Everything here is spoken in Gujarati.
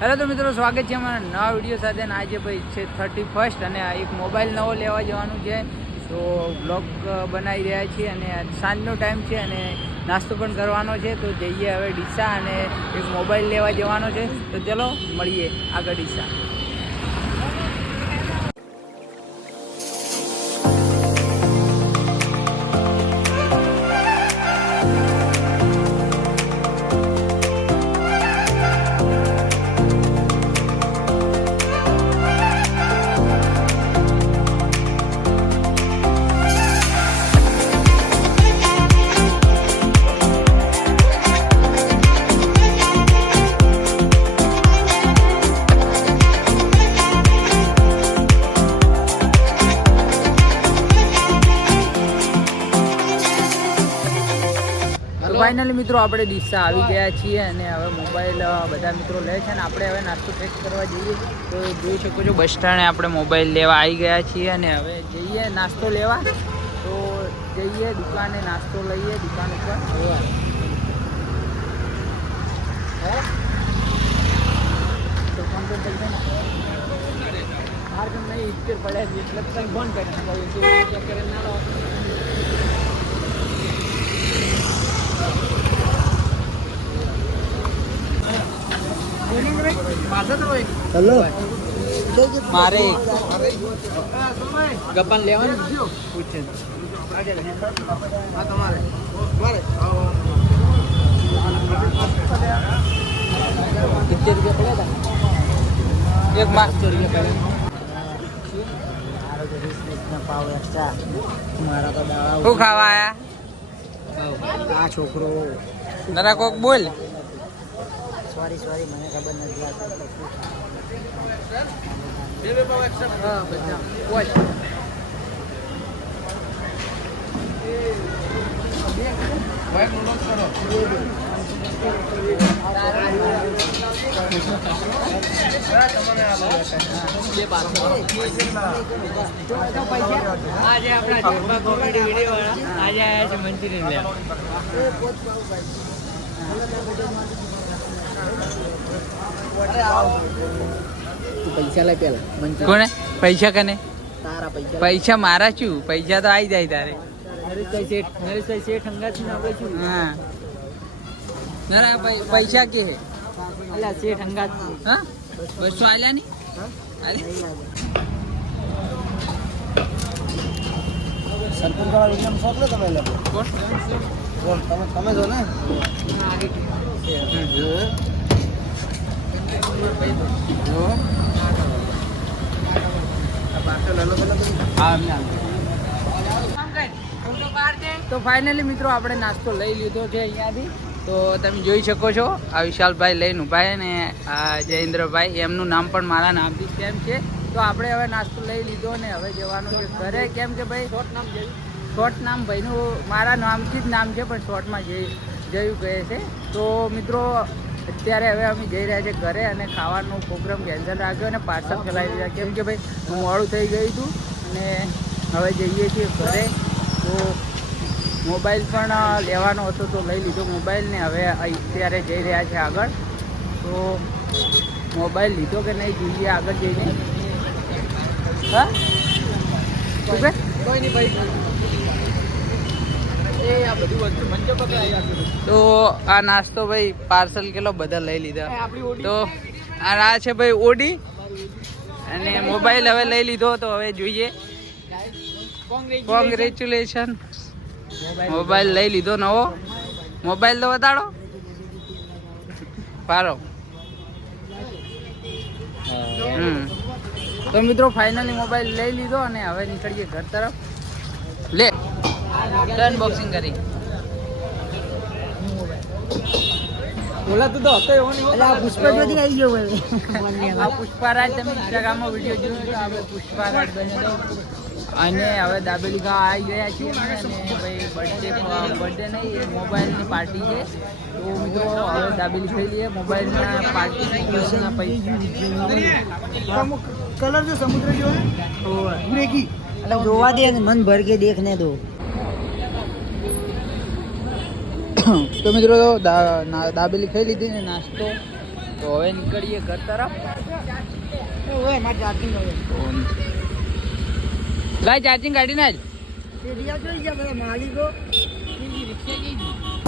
હેલો તો મિત્રો, સ્વાગત છે અમારા નવા વિડીયો સાથે. અને આજે ભાઈ છે 31 અને એક મોબાઈલ નવો લેવા જવાનું છે. તો બ્લોગ બનાવી રહ્યા છીએ અને સાંજનો ટાઈમ છે અને નાસ્તો પણ કરવાનો છે. તો જઈએ હવે ડીસા અને એક મોબાઈલ લેવા જવાનો છે. તો ચલો મળીએ આગળ ડીસા. ફાઇનલી મિત્રો આપણે ડીસા આવી ગયા છીએ અને હવે મોબાઈલ બધા મિત્રો લે છે અને આપણે હવે નાસ્તો પેક કરવા જઈએ. તો જોઈ શકો છો બસ સ્ટેન્ડે આપણે મોબાઈલ લેવા આવી ગયા છીએ અને હવે જઈએ નાસ્તો લેવા. તો જઈએ દુકાને નાસ્તો લઈએ દુકાન ઉપર. તો ફોન પર માર કેમ નહીં ઇસ્ટેર પડ્યા છે એટલે તમે ફોન કરીને ના લો. હેલો મારે ગપ્પા લેવાનું પૂછે તમારે 70 રૂપિયા પડ્યા હતા એક માં 70 રૂપિયા શું ખાવા આયા આ છોકરો જરા કોક બોલ. સોરી મને ખબર નથી. આજે આપણા કોમેડી વિડીયો વાળા આજે આયા છે મંચુરિયન લેવા. પૈસા લે પેલા. કોને પૈસા? કને તારા પૈસા? પૈસા મારા છું. પૈસા તો આવી જાય તારે. નરેશભાઈ શેઠ હંગાત ને આપણે છું. હા જરા પૈસા કે અલ્યા શેઠ હંગાત. હા 200 આલ્યા ની. સરપંચ વાળા વિક્રમ શોખ લે તમે લોકો. કોણ? તમે જો ને તો ફાઇનલી મિત્રો આપણે નાસ્તો લઈ લીધો છે અહીંયાથી. તો તમે જોઈ શકો છો આ વિશાલભાઈ લઈને ઉભા ને આ જયેન્દ્રભાઈ, એમનું નામ પણ મારા નામથી સેમ છે. તો આપણે હવે નાસ્તો લઈ લીધો ને હવે જવાનું છે ઘરે. કેમ કે ભાઈ શોર્ટ નામ ભાઈનું મારા નામથી જ નામ છે પણ શોર્ટમાં જયું કહે છે. તો મિત્રો અત્યારે હવે અમે જઈ રહ્યા છીએ ઘરે અને ખાવાનો પ્રોગ્રામ કેન્સલ રાખ્યો અને પાર્સલ ચલાવી રહ્યા. કેમ કે ભાઈ મોડું થઈ ગયું હતું અને હવે જઈએ છીએ ઘરે. તો મોબાઈલ પણ લેવાનો હતો તો લઈ લીધો મોબાઈલ ને હવે અત્યારે જઈ રહ્યા છે આગળ. તો મોબાઈલ લીધો કે નહીં જોઈએ આગળ જઈને. હા કોઈ નહીં ભાઈ. તો આ નાસ્તો ભાઈ પાર્સલ કેટલો બધા લઈ લીધા. તો આ છે ભાઈ ઓડી અને મોબાઈલ હવે લઈ લીધો. તો હવે જોઈએ. કોંગ્રેચ્યુલેશન, મોબાઈલ લઈ લીધો નવો. મોબાઈલ તો બતાડો પારો. તો મિત્રો ફાઇનલી મોબાઈલ લઈ લીધો અને હવે નીકળીએ ઘર તરફ. લે અનબોક્સિંગ કરી બોલા તું તો હતો એવો નહીં. એટલે આ પુષ્પરાજ આવી ગયો ભાઈ. આ પુષ્પરાજ તમે ઇન્સ્ટાગ્રામમાં વિડીયો જોયો તો આપણે પુષ્પરાજ બન્યો હતો. અને હવે દાબેલી ખાવા આવી ગયા છીએ અને ભાઈ બર્થડે નહીં એ મોબાઈલની પાર્ટી છે. તો મિત્રો હવે દાબેલી ખાઈ લઈએ. મોબાઈલના પાર્ટીના પૈસા કલર જો સમુદ્ર જો એટલે જોવા દે મન ભર કે દેખને દો. તો મિત્રો દાબેલી ખાઈ લીધી ને નાસ્તો તો હવે નીકળીએ ઘર તરફ. લાય ચાર્જિંગ કાઢી નાખ. માલિકો રિક્ષા કઈ ગઈ?